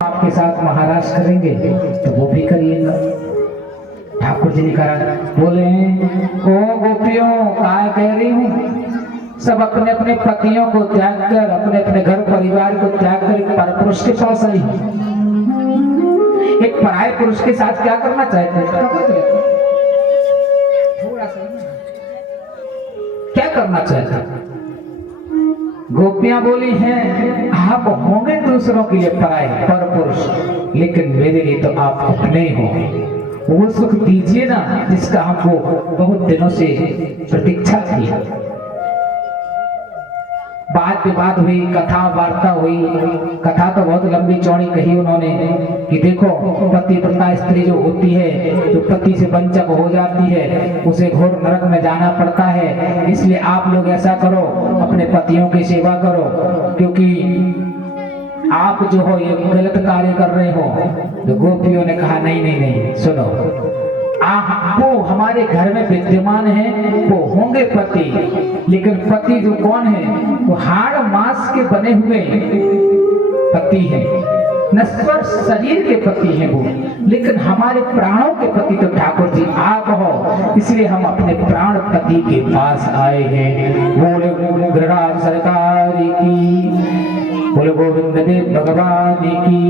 आपके साथ महाराज करेंगे तो वो भी करिएगा। ठाकुर जी ने कहा, बोले ओ गोपियों क्या कह रही हूँ, सब अपने अपने पतियों को त्याग कर, अपने अपने घर परिवार को त्याग कर एक परपुरुष के पास आई। एक पराये पुरुष के साथ क्या करना चाहते हैं? क्या करना चाहते हैं? गोपियां बोली हैं, आप होंगे दूसरों के लिए पराये परपुरुष, लेकिन मेरे लिए तो आप अपने ही हो। वो सुख दीजिए ना जिसका हमको बहुत दिनों से प्रतीक्षा थी। बात विवाद हुई, कथा वार्ता हुई। कथा तो बहुत लंबी चौड़ी कही उन्होंने कि देखो, पतिव्रता स्त्री जो होती है, जो पति से वंचक हो जाती है, उसे घोर नरक में जाना पड़ता है। इसलिए आप लोग ऐसा करो, अपने पतियों की सेवा करो, क्योंकि आप जो हो ये गलत कार्य कर रहे हो। तो गोपियों ने कहा, नहीं नहीं नहीं, सुनो, वो हमारे घर में विद्यमान है, वो होंगे पति, लेकिन पति जो कौन है, वो हाड़ मांस के बने हुए पति हैं, नश्वर शरीर के पति हैं वो, लेकिन हमारे प्राणों के पति तो ठाकुर जी आप हो। इसलिए हम अपने प्राण पति के पास आए हैं। बोले गृहराज सरकार की, बोले गोविंद देव भगवान की,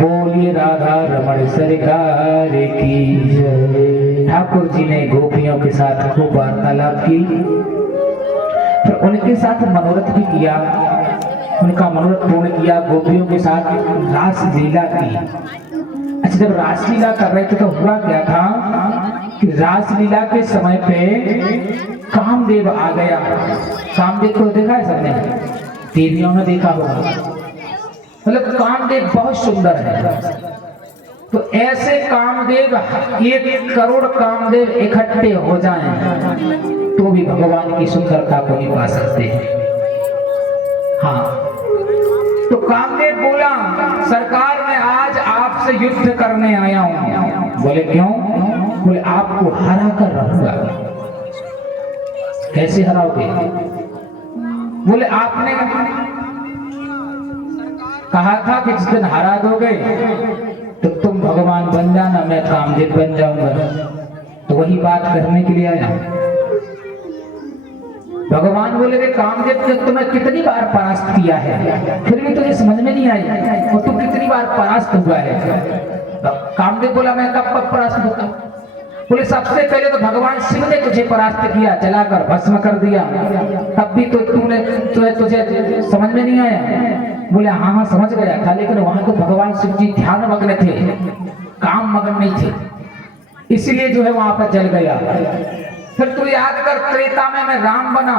बोलिए राधा रमण सरकार की। ठाकुर जी ने गोपियों के साथ खूब वार्तालाप की, फिर उनके साथ मनोरथ भी किया, उनका मनोरथ पूर्ण किया, गोपियों के साथ रास लीला की। अच्छा, जब रासलीला कर रहे थे तो हुआ क्या था कि रासलीला के समय पे कामदेव आ गया। कामदेव को देखा है सबने, टीवियों में देखा होगा। मतलब कामदेव बहुत सुंदर है। तो ऐसे कामदेव 1 करोड़ कामदेव इकट्ठे हो जाएं तो भी भगवान की सुंदरता को नहीं पा सकते। हाँ, तो कामदेव बोला, सरकार मैं आज आपसे युद्ध करने आया हूं। बोले क्यों? बोले आपको हरा कर रहूंगा। कैसे हराओगे? बोले आपने कहा था कि जिस दिन हरा दोगे तो तुम भगवान बन जाना, मैं कामदेव बन जाऊंगा। तो वही बात करने के लिए आया। भगवान बोले रे कामदेव ने तुम्हें कितनी बार परास्त किया है, फिर भी तुझे समझ में नहीं आई, और तू कितनी बार परास्त हुआ है? कामदेव बोला, मैं कब परास्त होता? बोले सबसे पहले तो भगवान शिव ने तुझे परास्त किया, जलाकर भस्म कर दिया, तब भी तो तुझे समझ में नहीं आया। बोले हाँ हाँ समझ गया था, लेकिन वहां तो भगवान शिव जी ध्यान मग्न थे, काम मग्न नहीं थे, इसलिए जो है वहां पर जल गया। फिर तू याद कर, त्रेता में मैं राम बना,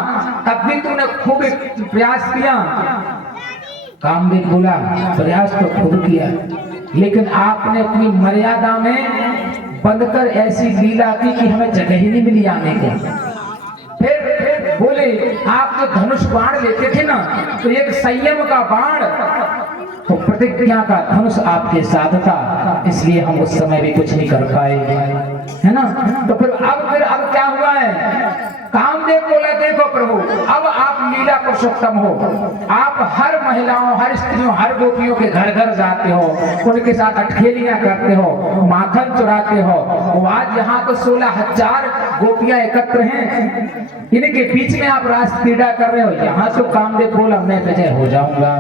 तब भी तूने खूब प्रयास किया। कामदेव बोला, प्रयास तो खूब किया, लेकिन आपने अपनी मर्यादा में बंधकर ऐसी लीला की कि हमें जगह ही नहीं मिली आने को। फिर बोले, आप जो धनुष बाण लेते थे ना, तो एक संयम का बाण, तो प्रतिज्ञा का धनुष आपके साथ था, इसलिए हम उस समय भी कुछ नहीं कर पाए, है ना। तो फिर अब क्या हुआ है? कामदेव बोला, देखो प्रभु, अब आप लीला पुरुषोत्तम हो, आप हर महिलाओं, हर स्त्रियों, हर गोपियों के घर घर जाते हो, उनके साथ अटखेलियां करते हो, माखन चुराते हो। आज यहाँ तो 16,000 गोपियां एकत्र हैं, इनके बीच में आप रास क्रीड़ा कर रहे हो। यहाँ तो कामदेव बोला, मैं विजय हो जाऊंगा।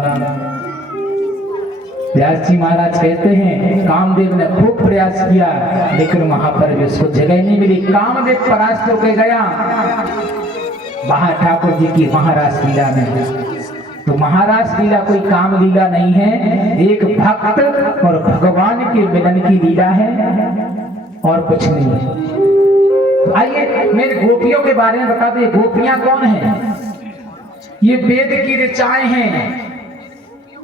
व्यास जी महाराज कहते हैं, कामदेव ने खूब प्रयास किया, लेकिन वहां पर भी उसको जगह नहीं मिली। कामदेव परास्त होकर गया वहां ठाकुर जी की महारास लीला में। तो महारास लीला कोई काम लीला नहीं है, एक भक्त और भगवान के मिलन की लीला है, और कुछ नहीं है। तो आइए मैं गोपियों के बारे में बता दें। गोपियां कौन है? ये वेद की ऋचाएं हैं,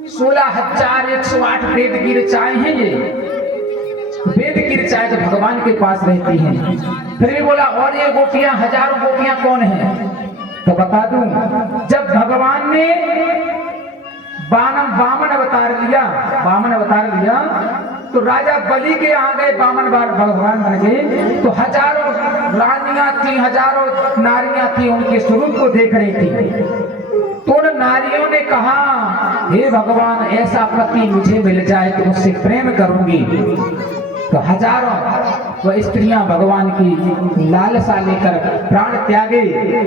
16,108 वेद की ऋचाएं हैं। ये वेद की ऋचाएं जो भगवान के पास रहती हैं। फिर भी बोला, और ये गोपियां, हजारों गोपियां कौन हैं? तो बता दूं, जब भगवान ने वामन अवतार लिया तो राजा बलि के यहाँ गए, वामन भगवान बन गए, तो हजारों रानियां थी, हजारों नारियां थी, उनके स्वरूप को देख रही थी। तो उन नारियों ने कहा, हे भगवान, ऐसा पति मुझे मिल जाए तो उससे प्रेम करूंगी। तो हजारों वह स्त्रियां भगवान की लालसा लेकर प्राण त्यागे।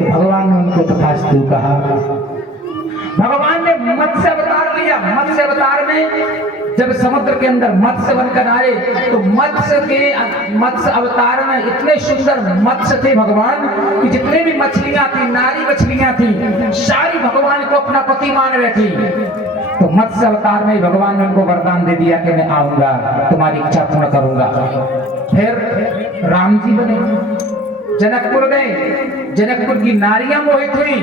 भगवान ने उनको तथास्तु कहा। भगवान ने मत्स्य अवतार लिया। मत्स्य अवतार में जब समुद्र के अंदर मत्स्य बनकर आए तो मत्स्य अवतार में इतने सुंदर मत्स्य थे भगवान कि जितने भी मछलियां थी, नारी मछलियां थी, सारी भगवान को अपना पति मान बैठी। तो मत्स्य अवतार में भगवान ने उनको वरदान दे दिया कि मैं आऊंगा, तुम्हारी इच्छा पूर्ण करूंगा। फिर राम जी बने, जनकपुर गए, जनकपुर की नारियां मोहित हुई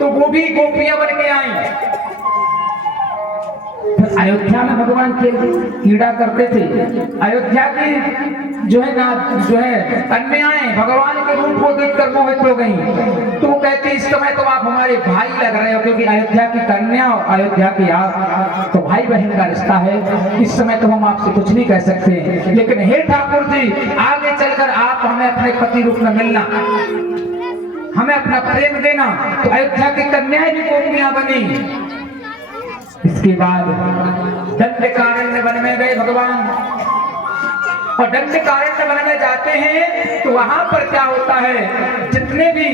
तो वो भी गोपियां बन के आई। अयोध्या में भगवान क्रीड़ा करते थे। अयोध्या की जो है कन्याएं भगवान के रूप को देखकर मोहित हो गई। तो वो कहते इस समय तो आप हमारे भाई लग रहे हो, क्योंकि अयोध्या की कन्या और अयोध्या की आप तो भाई बहन का रिश्ता है। इस समय तो हम आपसे कुछ नहीं कह सकते, लेकिन हे ठाकुर जी, आगे चलकर आप हमें अपने पति रूप में मिलना, हमें अपना प्रेम देना। तो अयोध्या की कन्याएं भी गोपियां बनी। इसके बाद दंडकारण्य वन में गए भगवान, और दंडकारण्य वन में जाते हैं तो वहां पर क्या होता है, जितने भी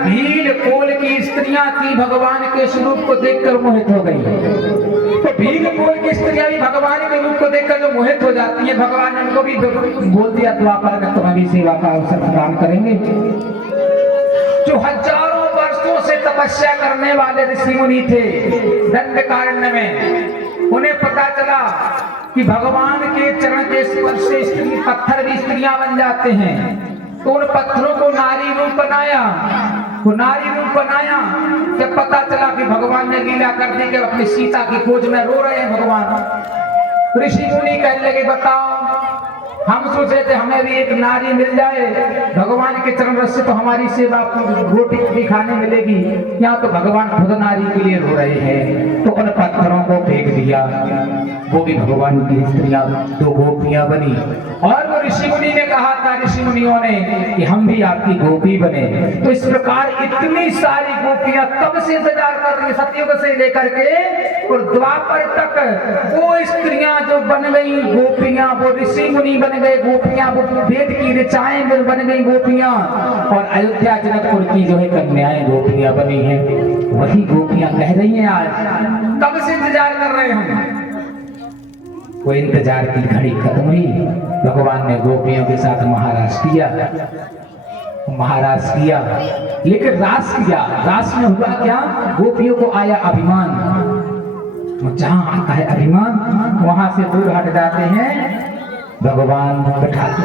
भील कोल की स्त्रियां थी भगवान के स्वरूप को देखकर मोहित हो गई। तो भील कोल की स्त्रियां भी भगवान के रूप को देखकर जो मोहित हो जाती है, भगवान ने उनको भी बोल दिया, द्वापर में तुम्हारी सेवा का अवसर प्रदान करेंगे। जो हजारों वर्षों से तपस्या करने वाले ऋषि मुनि थे दंडकारण्य में, उन्हें पता चला कि भगवान के चरण के स्पर्श से पत्थर भी स्त्रियां बन जाते हैं। तो उन पत्थरों को नारी रूप बनाया। वो नारी रूप बनाया, जब पता चला कि भगवान ने लीला कर दी कि अपनी सीता की खोज में रो रहे हैं भगवान। ऋषि मुनि कहने लगे, बताओ, हम सोचे थे हमें भी एक नारी मिल जाए, भगवान के चरण रस से तो हमारी सेवा रोटी भी खाने मिलेगी, यहाँ तो भगवान खुद नारी के लिए रो रहे हैं। तो उन पत्थरों को फेंक दिया। वो भी भगवान की स्त्रियां दो गोपियां बनी। और वो ऋषि मुनि ने कहा था, ऋषि मुनियों ने, कि हम भी आपकी गोपी बने। तो इस प्रकार इतनी सारी गोपियां तब से इंतजार कर रही, सतयुग से लेकर के और द्वापर तक वो स्त्रियां जो बन गई गोपियां, वो ऋषि मुनि बन गए गोपियां, वो वेद की ऋचाएं बन गई गोपियां, और अयोध्या जनकपुर की जो है कन्याएं गोपियां बनी हैं। वही गोपियां कह रही हैं आज, कब से इंतजार कर रहे हैं। वो इंतजार की घड़ी खत्म हुई। भगवान ने गोपियों के साथ महाराज किया, लेकिन रास किया। रास में हुआ क्या, गोपियों को आया अभिमान। जहां आता है अभिमान, वहां से दूर हट जाते हैं भगवान बैठाते।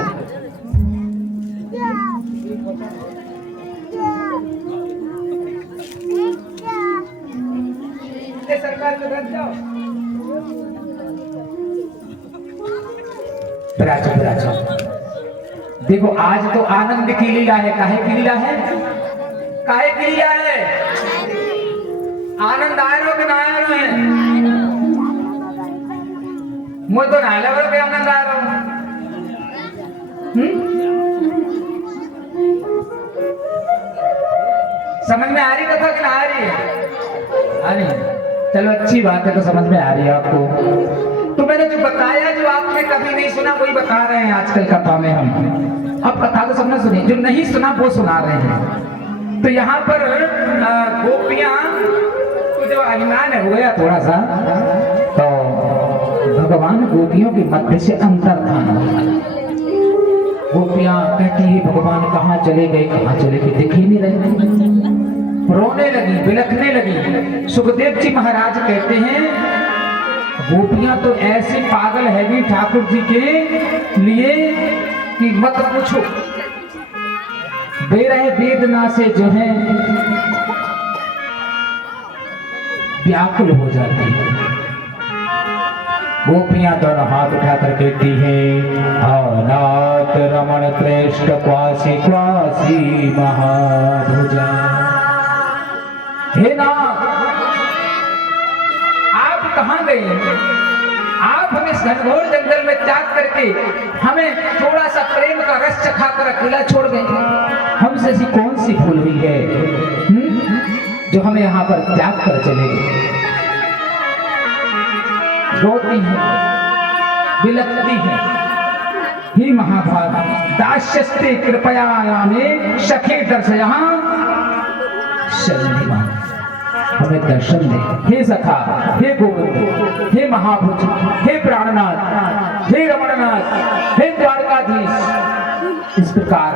सरकार को रख जाओ, विराजो। देखो आज तो आनंद की लीला है। काहे की लीला है? काहे की लीला है? आनंद आए रो कि ना आए रो है? मुझे तो नाले वाले पे आनंद आ रहा हूं। समझ में आ रही कथा कि ना आ रही है? आ रही है। चलो अच्छी बात है, तो समझ में आ रही है आपको। तो मैंने जो बताया, जो आपने कभी नहीं सुना, वही बता रहे हैं आजकल कथा में हम। अब कथा तो सबने सुनी, जो नहीं सुना वो सुना रहे हैं। तो यहाँ पर गोपियां तो जो अभिमान हो गया थोड़ा सा, तो भगवान गोपियों के मध्य से अंतर्धान हुआ। गोपियां कहती है, भगवान कहाँ चले गए, दिख ही नहीं रहे। रोने लगी, बिलखने लगी। सुखदेव जी महाराज कहते हैं, गोपियां तो ऐसे पागल है भी ठाकुर जी के लिए कि मत पूछो। बेरह वेदना से जो है व्याकुल हो जाती है। गोपियां दोनों हाथ उठाकर कहती है, नाथ रमण कृष्ण क्वासी क्वासी महाभुजा। हे नाथ, आप कहाँ गए? आप हमें घनघोर जंगल में त्याग करके हमें थोड़ा सा प्रेम का रस चखा कर अकेला छोड़ गए। हमसे ऐसी कौन सी भूल हुई है जो हमें यहाँ पर त्याग कर चले गए। रोती है, बिलखती है, हे महाभाग दास्यस्ते कृपयायामे सखे दर्शया शरण्यमा, हमें दर्शन दे हे सखा, हे गोविंद, हे महाभुज, हे प्राणनाथ, हे रमणनाथ, हे द्वारकाधीश। इस प्रकार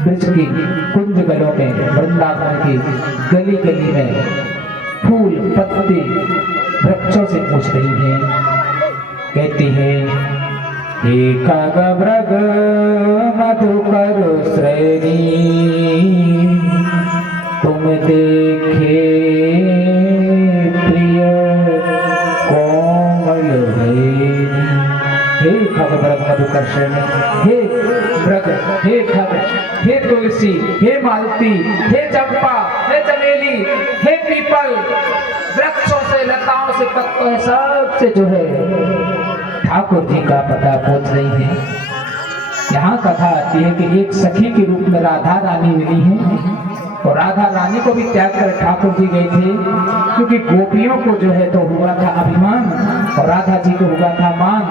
ब्रज के कुंज गलों में, वृंदावन की गली गली में फूल पत्ते वृक्षों से पूछ रही हैं, कहती है एक मृग मधुकर श्रेणी तुम देखे प्रिय कोमल वेणी। हे खगमृग मधुकर श्रेणी, हे मृग, हे खग, हे तुलसी, हे मालती, हे चंपा, हे चमेली, हे पीपल, वृक्षों से, लताओं से, पत्तों से, सबसे जो है ठाकुर जी का पता पूछ रही है। यहाँ कथा आती है कि एक सखी के रूप में राधा रानी मिली है, और राधा रानी को भी त्याग कर ठाकुर जी गए थे, क्योंकि गोपियों को जो है तो हुआ था अभिमान और राधा जी को हुआ था मान।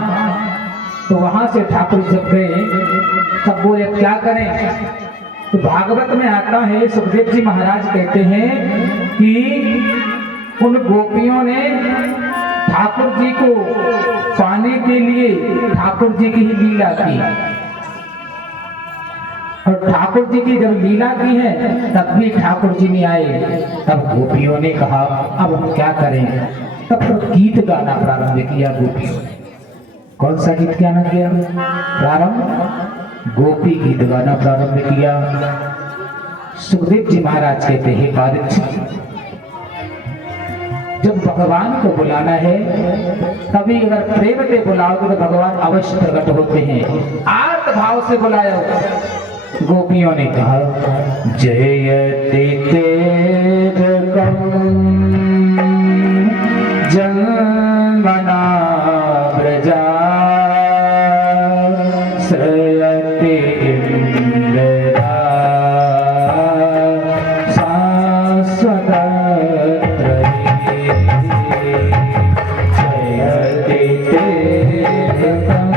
तो वहां से ठाकुर जब गए तब बोले क्या करें। तो भागवत में आता है, सुखदेव जी महाराज कहते हैं कि उन गोपियों ने ठाकुर जी को पाने के लिए ठाकुर जी की ही लीला की, और ठाकुर जी की जब लीला की है तब भी ठाकुर जी नहीं आए। तब गोपियों ने कहा अब हम क्या करें। तब तो गीत गाना प्रारंभ किया गोपियों ने। कौन सा गीत गाना किया प्रारंभ? गोपी गीत गाना प्रारंभ किया। सुखदेव जी महाराज कहते हैं पारित, जब भगवान को बुलाना है तभी अगर प्रेम से बुलाओगे तो भगवान अवश्य प्रकट होते हैं। आर्त भाव से बुलाया होगा। गोपियों ने कहा जयते तेजकम जन्मना ब्रजा श्रयते इंद्रा शाश्वत जयते तेजकम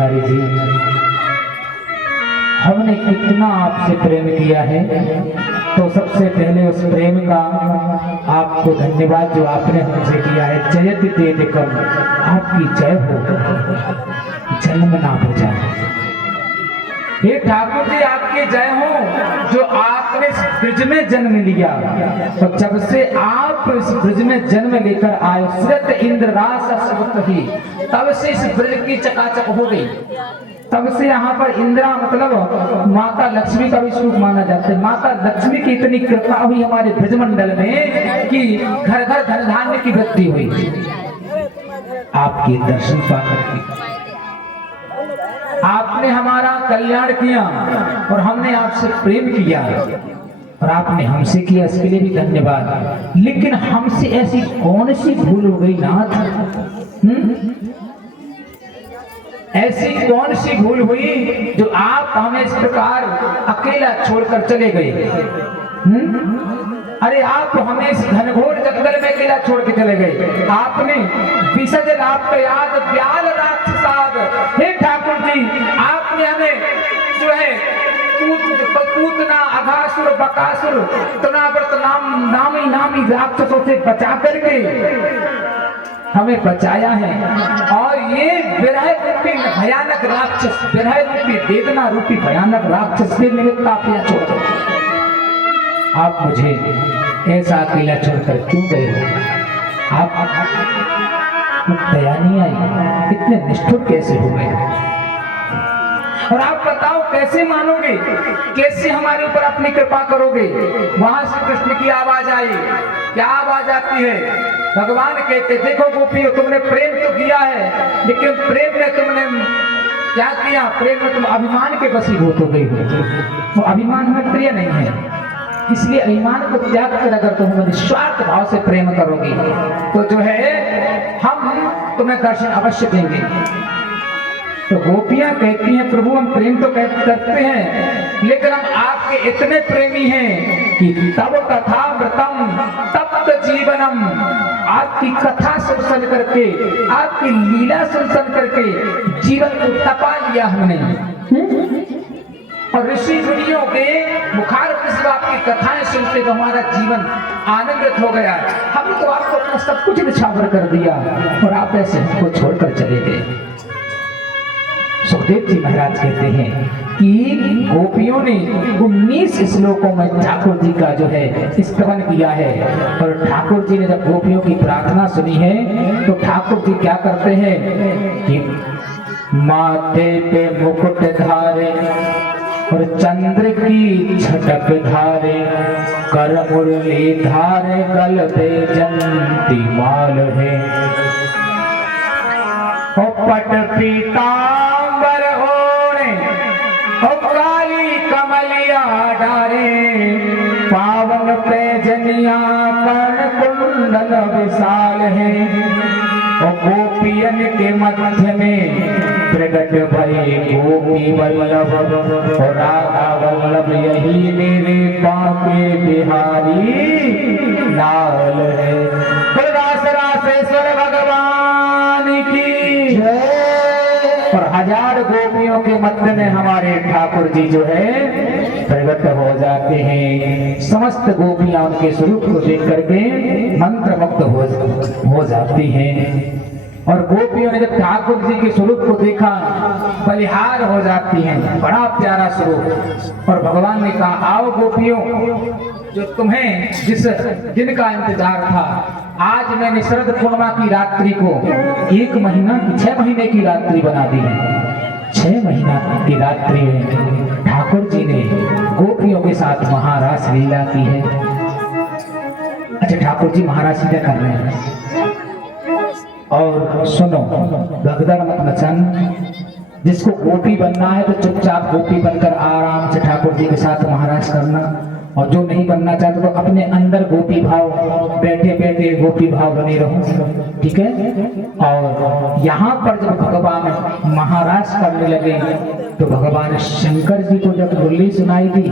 बिहारी जी, हमने कितना आपसे प्रेम किया है, तो सबसे पहले उस प्रेम का आपको धन्यवाद जो आपने हमसे किया है। जयति तेजकम, आपकी जय हो, जन्म ना हो जाए। हे ठाकुर जी, आपकी जय हो जो आपने इस ब्रज में जन्म लिया, और जब से आप इस ब्रज में जन्म लेकर आए, श्रत इंद्ररास ही, तब से इस ब्रज की चकाचक हो गई। तब से यहाँ पर इंदिरा मतलब माता लक्ष्मी का भी स्वरूप माना जाता है। माता लक्ष्मी की इतनी कृपा हुई हमारे ब्रजमंडल में कि घर घर धन धान्य की वृद्धि हुई आपके दर्शन पाकर। आपने हमारा कल्याण किया और हमने आपसे प्रेम किया और आपने हमसे किया, इसके लिए भी धन्यवाद। लेकिन हमसे ऐसी कौन सी भूल हो गई नाथ? ऐसी कौन सी भूल हुई जो आप हमें इस प्रकार अकेला छोड़कर चले गए? अरे आप हमें इस घनघोर जंगल में अकेला छोड़ के चले गए। आपने विसर्ज लाभ याद व्याल राक्षसाद, हे ठाकुर जी, आपने हमें जो है पूतना, अघासुर, बकासुर, तृणावर्त नामी नामी राक्षसों से बचा करके हमें बचाया है। और ये विरह रूपी भयानक राक्षस, विरह रूपी वेदना रूपी भयानक राक्षस के निमित्त आप यह छोड़, आप मुझे ऐसा अकेला छोड़कर क्यों गए? आप दया नहीं आई? इतने निष्ठुर कैसे हो गए? और आप बताओ कैसे मानोगे, कैसे हमारे ऊपर अपनी कृपा करोगे? वहां से कृष्ण की आवाज आई। क्या आवाज आती है? भगवान कहते, देखो गोपियों, तुमने प्रेम तो किया है, लेकिन प्रेम में तुमने क्या किया? प्रेम में तुम अभिमान के वशीभूत हो गई हो। तो अभिमान हमें प्रिय नहीं है, इसलिए अभिमान को त्याग कर अगर तुम निस्वार्थ भाव से प्रेम करोगे तो जो है हम तुम्हें दर्शन अवश्य देंगे। तो गोपियां कहती हैं, प्रभु हम प्रेम तो करते हैं, लेकिन हम आपके इतने प्रेमी हैं कि तब कथा व्रतम तप्त जीवनम, आपकी कथा सुन करके, आपकी लीला सुन करके जीवन को तपा लिया हमने। और ऋषि मुनियों के मुखार से आपकी कथाएं सुनते तो हमारा जीवन आनंदित हो गया। हमने तो आपको अपना सब कुछ निछावर कर दिया और आप ऐसे हमको छोड़कर चले गए। सुखदेव जी महाराज कहते हैं कि गोपियों ने 19 श्लोकों में ठाकुर जी का जो है स्तवन किया है। और ठाकुर जी ने जब गोपियों की प्रार्थना सुनी है तो ठाकुर जी क्या करते हैं कि माथे पे मुकुट धारे और चंद्र की छटक धारे, कर मुरली धारे, गल पे जंती माल है, और पट पीतांबर ओढ़े, और काली कमलिया डारे, पावन पे जनिया कर्ण कुंडल विशाल है, और गोपियन के मध्य में प्रगट भई गोपी वल्लभ, और राधा वल्लभ यही मेरे बांके बिहारी लाल है। रास रासेश्वर भगवान की जय। और हजार गोपियों के मध्य में हमारे ठाकुर जी जो है प्रगट हो जाते हैं। समस्त गोपियां उनके स्वरूप को देख करके मंत्रमुग्ध हो जाती हैं। और गोपियों ने जब ठाकुर जी के स्वरूप को देखा बलिहार हो जाती हैं। बड़ा प्यारा स्वरूप। और भगवान ने कहा, आओ गोपियों, जो तुम्हें जिस दिन का इंतजार था, आज मैंने शरद पूर्णिमा की रात्रि को 1 महीना की 6 महीने की रात्रि बना दी है। 6 महीना की रात्रि में ठाकुर जी ने गोपियों के साथ महारास लीला की है। अच्छा, ठाकुर जी महारास लीला कर रहे हैं। और सुनो, भगदड़ मत मचन, जिसको गोपी बनना है तो चुपचाप गोपी बनकर आराम से ठाकुर जी के साथ महाराज करना, और जो नहीं बनना चाहते तो अपने अंदर गोपी भाव, बैठे बैठे गोपी भाव बने रहो, ठीक है। और यहाँ पर जब भगवान महाराज करने लगे तो भगवान शंकर जी को जब मुरली सुनाई दी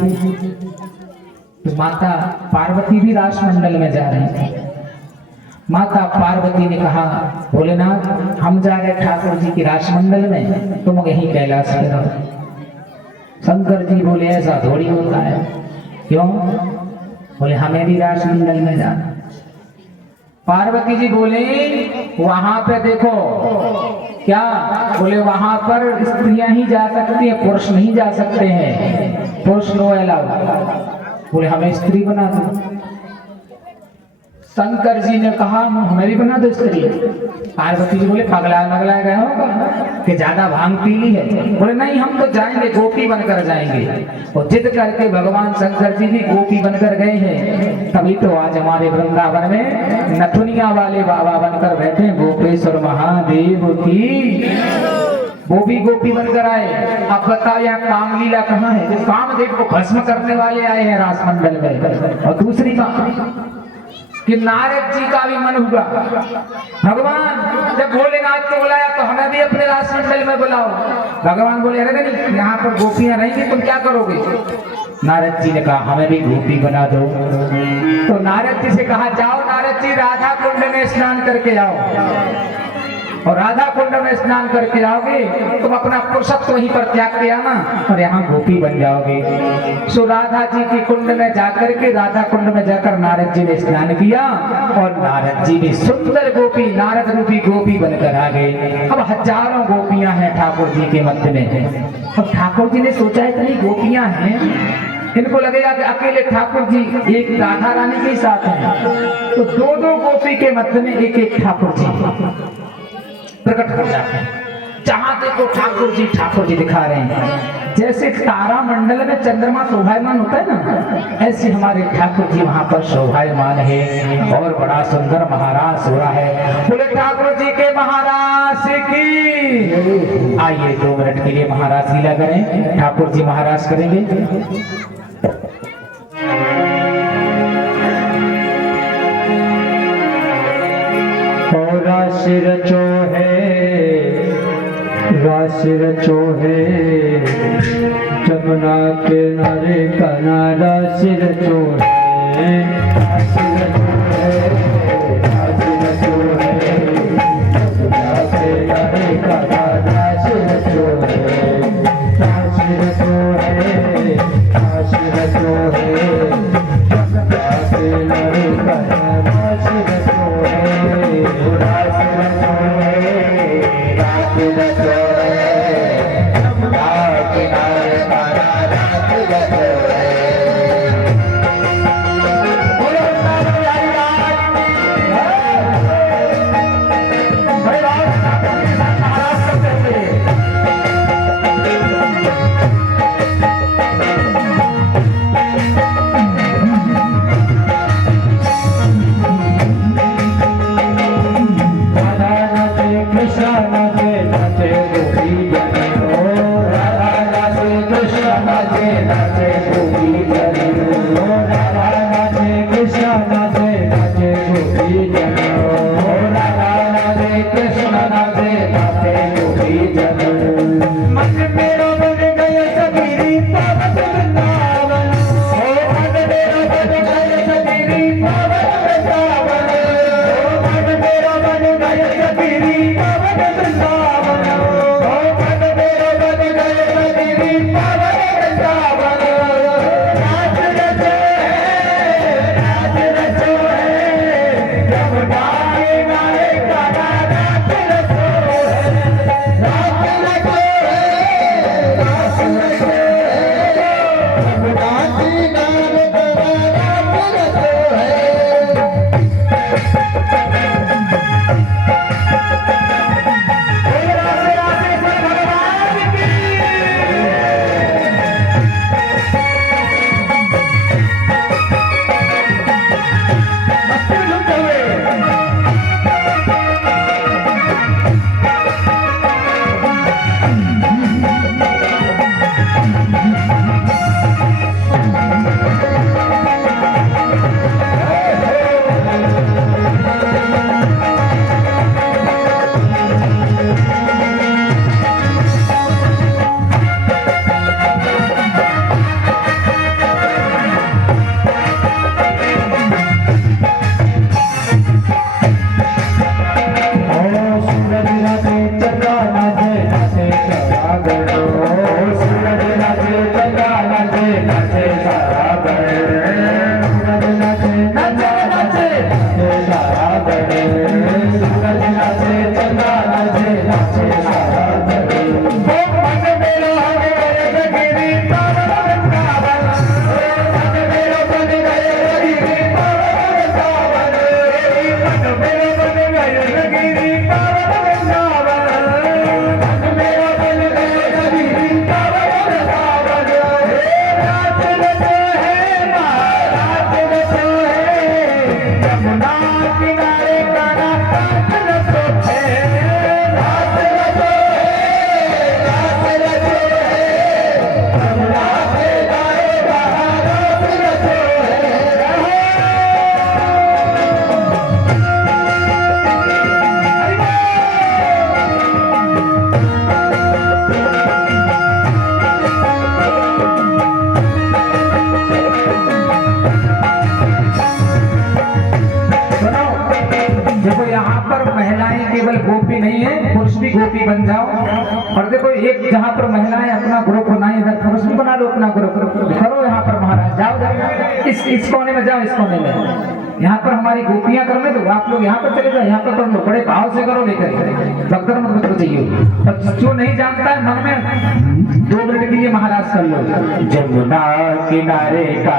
तो माता पार्वती भी रास मंडल में जा रही थी। माता पार्वती ने कहा भोलेनाथ हम जा रहे ठाकुर जी की रासमंडल में, तुम यहीं कैलाश पे रहो। शंकर जी बोले ऐसा थोड़ी होता है। क्यों? बोले हमें भी रासमंडल में जाना। पार्वती जी बोले वहां पे देखो क्या? बोले वहां पर स्त्रियां ही जा सकती हैं, पुरुष नहीं जा सकते हैं, पुरुष नो अलाउ। बोले हमें स्त्री बना दो। शंकर जी ने कहा हमें भी बना दो स्त्री। पार्वती जी बोले पगला नगला गए होगा कि ज्यादा भांग पी ली है। बोले नहीं हम तो जाएंगे, गोपी बनकर जाएंगे। और जिद करके भगवान शंकर जी भी गोपी बनकर गए हैं। तभी तो आज हमारे वृंदावन में नथुनिया वाले बाबा बनकर बैठे हैं। गोपेश्वर महादेव की वो भी गोपी बनकर आए। अब बताओ यहाँ कामलीला कहाँ है? जो कामदेव को भस्म करने वाले आए हैं रासमंडल में। और दूसरी बात कि नारद जी का भी मन हुआ, भगवान जब भोलेनाथ को बुलाया तो हमें भी अपने रासमंडल में बुलाओ। भगवान बोले अरे नहीं, यहाँ पर गोपियां रहेंगी, तुम क्या करोगे? नारद जी ने कहा हमें भी गोपी बना दो। तो नारद जी से कहा जाओ नारद जी राधा कुंड में स्नान करके आओ, और राधा कुंड में स्नान करके आओगे तुम अपना पुरुषत्व वहीं पर त्याग के आना और यहाँ गोपी बन जाओगे। सो राधा जी की कुंड में जाकर के, राधा कुंड में जाकर नारद जी ने स्नान किया और नारद जी भी सुंदर गोपी, नारद रूपी गोपी बनकर आ गए। अब हजारों गोपियां हैं ठाकुर जी के मध्य में। अब ठाकुर जी ने सोचा इतनी गोपियां हैं, इनको लगेगा कि अकेले ठाकुर जी एक राधा रानी के साथ हैं, तो दो दो गोपी के मध्य में एक एक ठाकुर जी प्रकट हो जाते हैं। जहां देखो ठाकुर जी दिखा रहे हैं। जैसे तारा मंडल में चंद्रमा शोभायमान होता है ना, ऐसे हमारे ठाकुर जी वहां पर शोभायमान है और बड़ा सुंदर महाराज हो रहा है। बोले ठाकुर जी के महाराज की। आइए 2 मिनट के लिए महाराज लीला करें। ठाकुर जी महाराज करेंगे। रास रचो है जमुना के नारे कना रास रचो है। रास रचो है, रास रचो है जमुना के नारे कना रास रचो है। रास रचो है, रास रचो है जमुना के नारे कना रास रचो है। रास रचो है, रास रचो देखो यहाँ पर महिलाएं केवल गोपी नहीं है, पुरुष भी गोपी बन जाओ। और देखो एक जहाँ पर महिलाएं अपना ग्रुप बनाए, इधर पुरुष भी बना लो अपना ग्रुप करो। यहाँ पर महाराज जाओ जाओ इस कोने में जाओ, इस कोने में यहाँ पर हमारी गोपियां करने दो। आप लोग यहाँ पर चले जाओ, यहाँ पर कर लो, बड़े भाव से करो, लेकर भक्तों मत करो चाहिए। और जो नहीं जानता है मन में 2 मिनट के लिए महाराज कर लो। जमुना किनारे का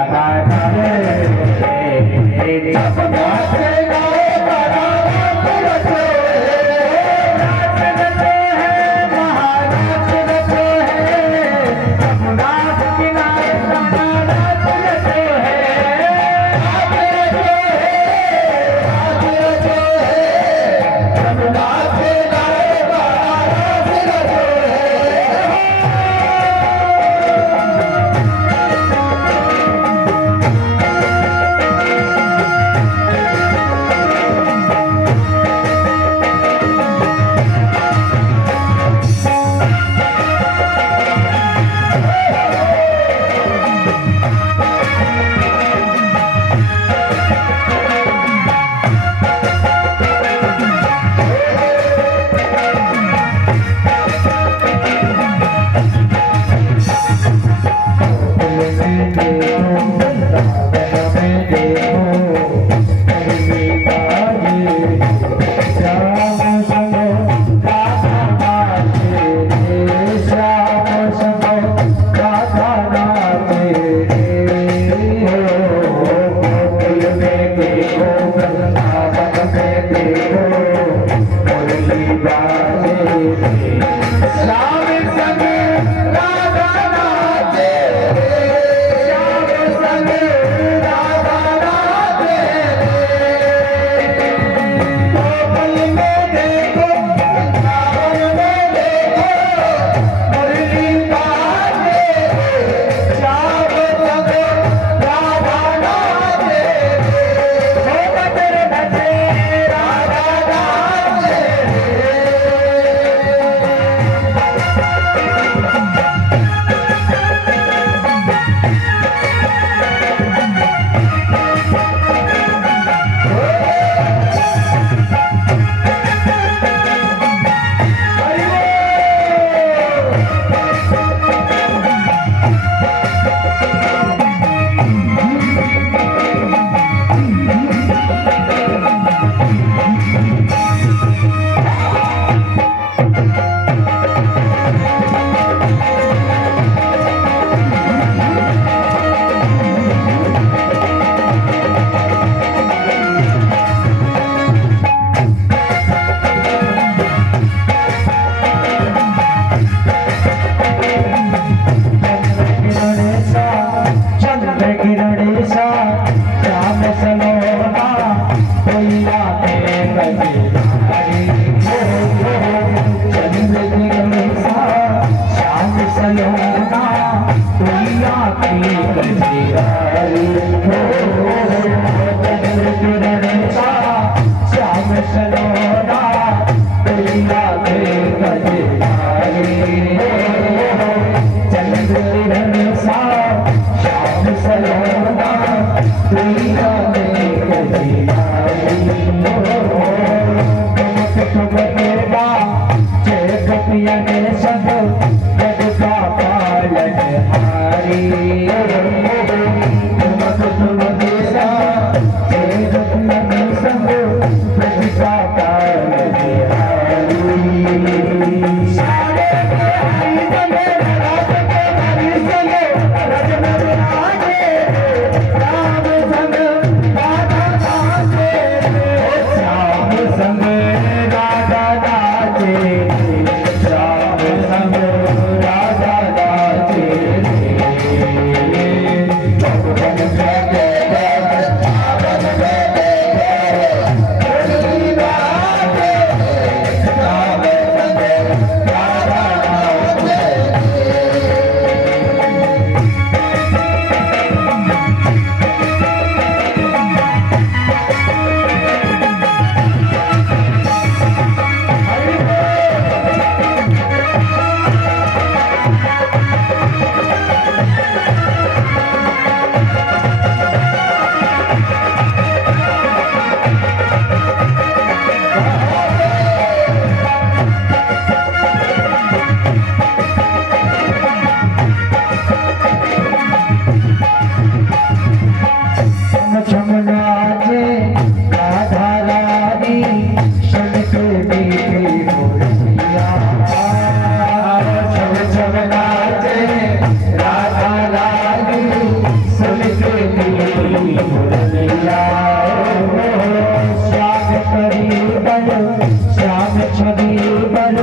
बर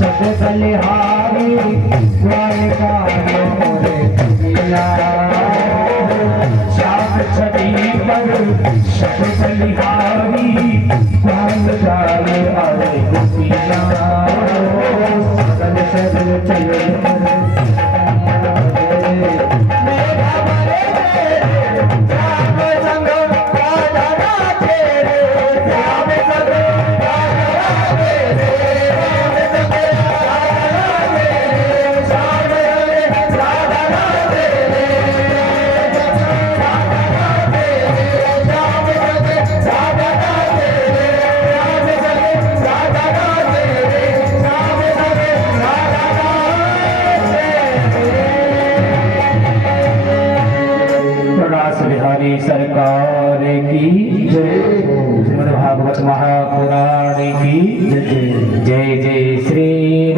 सब बलिहारी द्वारका मोरे कबीरा श्याम छवि पर सब बलिहारी द्वारका मोरे कबीरा सकल सब चले रास बिहारी सरकार की जय, श्रीमद् भागवत महापुराण की जय। जय जय श्री